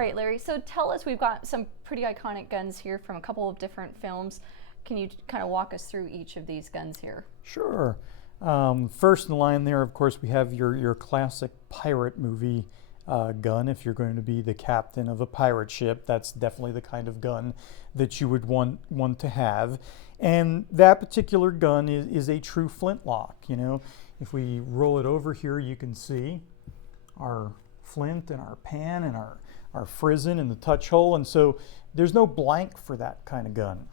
right, Larry, so tell us, we've got some pretty iconic guns here from a couple of different films. Can you kind of walk us through each of these guns here? Sure. First in line there, of course, we have your classic pirate movie gun. If you're going to be the captain of a pirate ship, that's definitely the kind of gun that you would want to have. And that particular gun is a true flintlock. You know, if we roll it over here, you can see our flint and our pan and our frizzen and the touch hole. And so there's no blank for that kind of gun.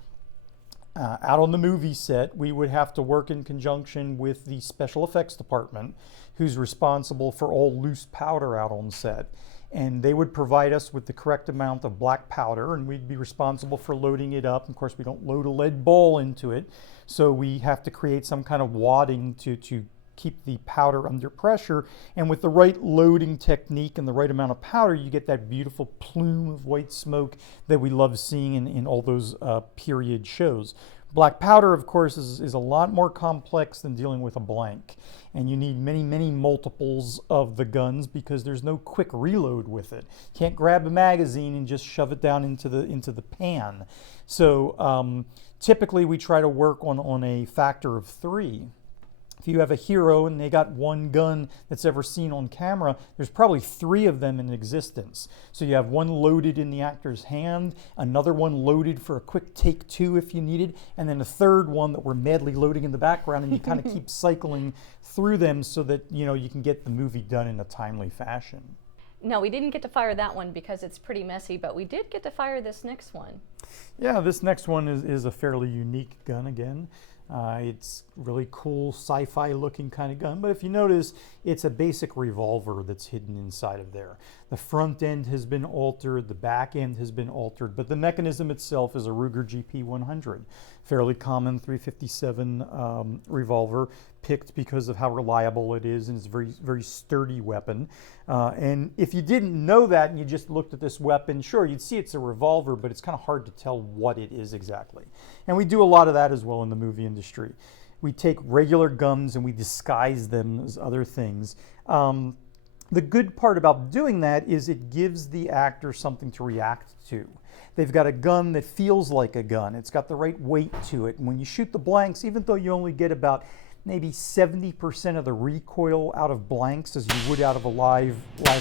Out on the movie set, we would have to work in conjunction with the special effects department, who's responsible for all loose powder out on set. And they would provide us with the correct amount of black powder, and we'd be responsible for loading it up. Of course, we don't load a lead ball into it, so we have to create some kind of wadding to keep the powder under pressure. And with the right loading technique and the right amount of powder, you get that beautiful plume of white smoke that we love seeing in all those period shows. Black powder, of course, is a lot more complex than dealing with a blank. And you need many multiples of the guns because there's no quick reload with it. You can't grab a magazine and just shove it down into the pan. So typically we try to work on a factor of 3. If you have a hero and they got one gun that's ever seen on camera, there's probably 3 of them in existence. So you have one loaded in the actor's hand, another one loaded for a quick take 2 if you need it, and then a third one that we're madly loading in the background, and you kind of keep cycling through them so that you can get the movie done in a timely fashion. No, we didn't get to fire that one because it's pretty messy, but we did get to fire this next one. Yeah, this next one is a fairly unique gun again. It's really cool sci-fi looking kind of gun, but if you notice, it's a basic revolver that's hidden inside of there. The front end has been altered, the back end has been altered, but the mechanism itself is a Ruger GP100, fairly common 357 revolver, picked because of how reliable it is, and it's a very sturdy weapon. And if you didn't know that and you just looked at this weapon, sure, you'd see it's a revolver, but it's kind of hard to tell what it is exactly. And we do a lot of that as well in the movie industry. We take regular guns and we disguise them as other things. The good part about doing that is it gives the actor something to react to. They've got a gun that feels like a gun. It's got the right weight to it. And when you shoot the blanks, even though you only get about maybe 70% of the recoil out of blanks as you would out of a live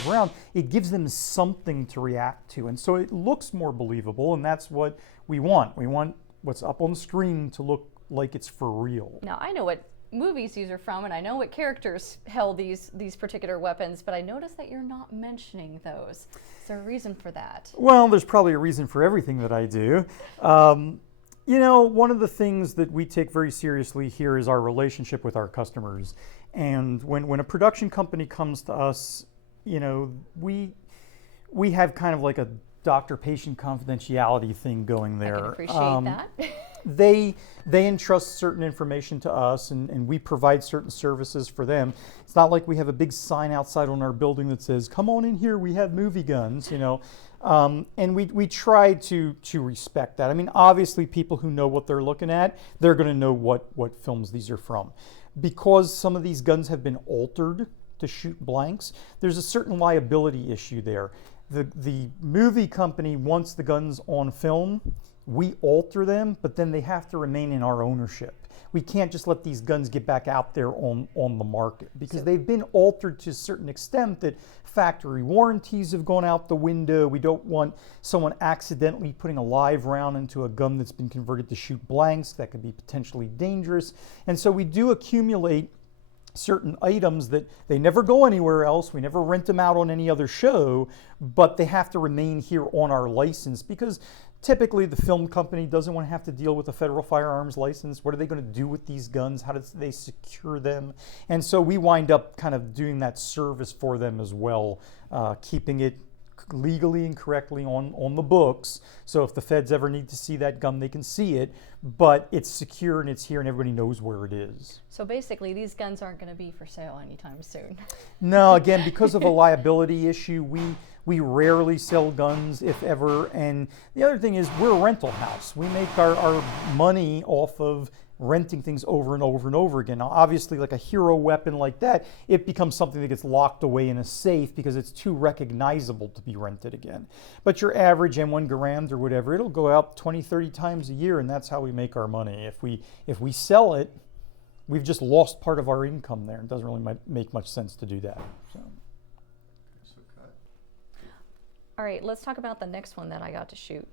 round, it gives them something to react to. And so it looks more believable, and that's what we want. We want what's up on the screen to look like it's for real. Now, I know what movies these are from, and I know what characters held these particular weapons, but I noticed that you're not mentioning those. Is there a reason for that? Well, there's probably a reason for everything that I do. One of the things that we take very seriously here is our relationship with our customers. And when a production company comes to us, we have kind of like a doctor-patient confidentiality thing going there. I can appreciate that. They entrust certain information to us, and we provide certain services for them. It's not like we have a big sign outside on our building that says, "Come on in here, we have movie guns," And we try to respect that. I mean, obviously, people who know what they're looking at, they're going to know what films these are from. Because some of these guns have been altered to shoot blanks, there's a certain liability issue there. The movie company wants the guns on film. We alter them, but then they have to remain in our ownership. We can't just let these guns get back out there on the market because they've been altered to a certain extent that factory warranties have gone out the window. We don't want someone accidentally putting a live round into a gun that's been converted to shoot blanks. That could be potentially dangerous. And so we do accumulate certain items that they never go anywhere else. We never rent them out on any other show, but they have to remain here on our license because typically the film company doesn't want to have to deal with a federal firearms license. What are they going to do with these guns? How do they secure them? And so we wind up kind of doing that service for them as well, keeping it legally and correctly on the books. So if the feds ever need to see that gun, they can see it, but it's secure and it's here and everybody knows where it is. So basically these guns aren't going to be for sale anytime soon. No, again, because of a liability issue, we rarely sell guns, if ever. And the other thing is we're a rental house. We make our money off of renting things over and over and over again. Now, obviously, like a hero weapon like that, it becomes something that gets locked away in a safe because it's too recognizable to be rented again. But your average M1 Garand or whatever, it'll go out 20, 30 times a year, and that's how we make our money. If we sell it, we've just lost part of our income there. It doesn't really make much sense to do that. So. All right, let's talk about the next one that I got to shoot.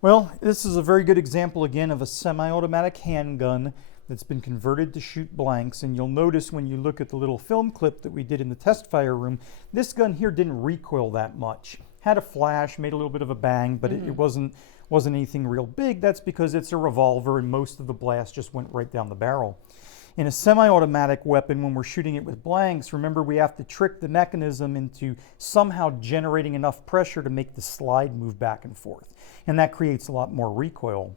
Well, this is a very good example again of a semi-automatic handgun that's been converted to shoot blanks. And you'll notice when you look at the little film clip that we did in the test fire room, this gun here didn't recoil that much. Had a flash, made a little bit of a bang, but it wasn't anything real big. That's because it's a revolver and most of the blast just went right down the barrel. In a semi-automatic weapon, when we're shooting it with blanks, remember we have to trick the mechanism into somehow generating enough pressure to make the slide move back and forth. And that creates a lot more recoil.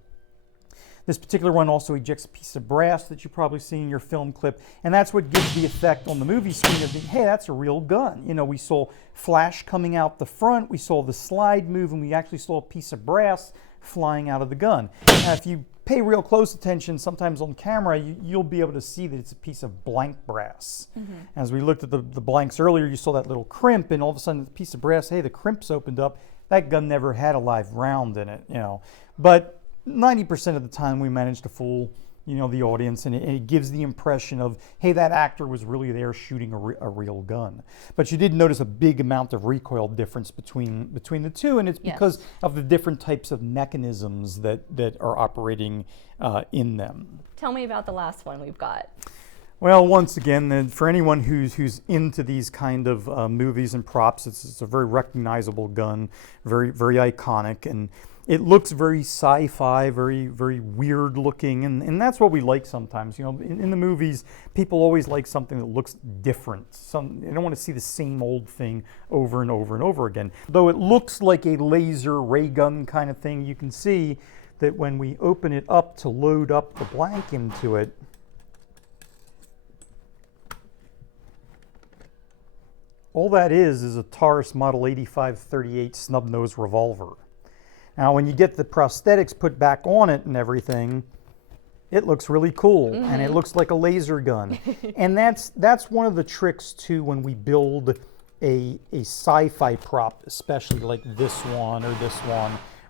This particular one also ejects a piece of brass that you probably see in your film clip, and that's what gives the effect on the movie screen of being, hey, that's a real gun. You know, we saw flash coming out the front, we saw the slide move, and we actually saw a piece of brass flying out of the gun. Now, if you pay real close attention, sometimes on camera, you'll be able to see that it's a piece of blank brass. As we looked at the blanks earlier, you saw that little crimp, and all of a sudden the piece of brass, hey, the crimp's opened up. That gun never had a live round in it, you know. But 90% of the time we manage to fool, you know, the audience, and it gives the impression of, hey, that actor was really there shooting a real gun. But you did notice a big amount of recoil difference between the two, and it's because of the different types of mechanisms that are operating in them. Tell me about the last one we've got. Well, once again, for anyone who's into these kind of movies and props, it's a very recognizable gun, very, very iconic, and it looks very sci-fi, very, very weird looking, and that's what we like sometimes. You know, in the movies, people always like something that looks different. They don't want to see the same old thing over and over and over again. Though it looks like a laser ray gun kind of thing, you can see that when we open it up to load up the blank into it, all that is a Taurus Model 8538 Snubnose Revolver. Now, when you get the prosthetics put back on it and everything, it looks really cool, and it looks like a laser gun. And that's one of the tricks too when we build a sci-fi prop, especially like this one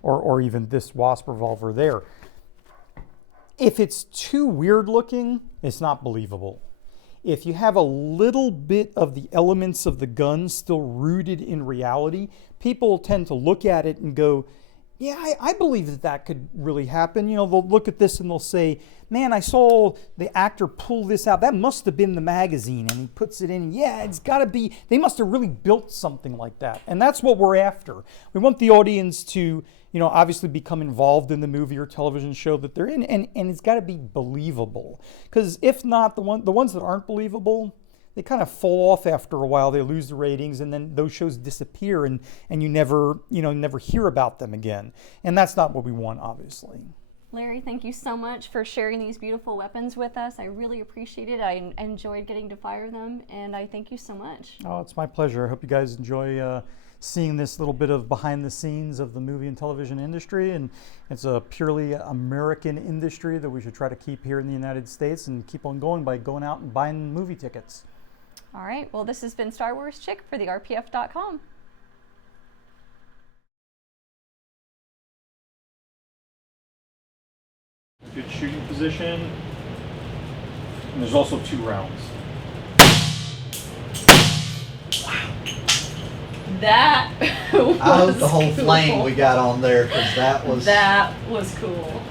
or even this Wasp revolver there. If it's too weird looking, it's not believable. If you have a little bit of the elements of the gun still rooted in reality, people tend to look at it and go, yeah, I believe that could really happen. You know, they'll look at this and they'll say, man, I saw the actor pull this out. That must have been the magazine. And he puts it in. Yeah, it's got to be. They must have really built something like that. And that's what we're after. We want the audience to, you know, obviously become involved in the movie or television show that they're in. And it's got to be believable. Because if not, the ones that aren't believable, they kind of fall off after a while. They lose the ratings, and then those shows disappear, and you never hear about them again. And that's not what we want, obviously. Larry, thank you so much for sharing these beautiful weapons with us. I really appreciate it. I enjoyed getting to fire them, and I thank you so much. Oh, it's my pleasure. I hope you guys enjoy seeing this little bit of behind the scenes of the movie and television industry. And it's a purely American industry that we should try to keep here in the United States and keep on going by going out and buying movie tickets. All right, well, this has been Star Wars Chick for the RPF.com. Good shooting position. And there's also 2 rounds. Wow. That was I hope the whole cool. flame we got on there, because that was cool.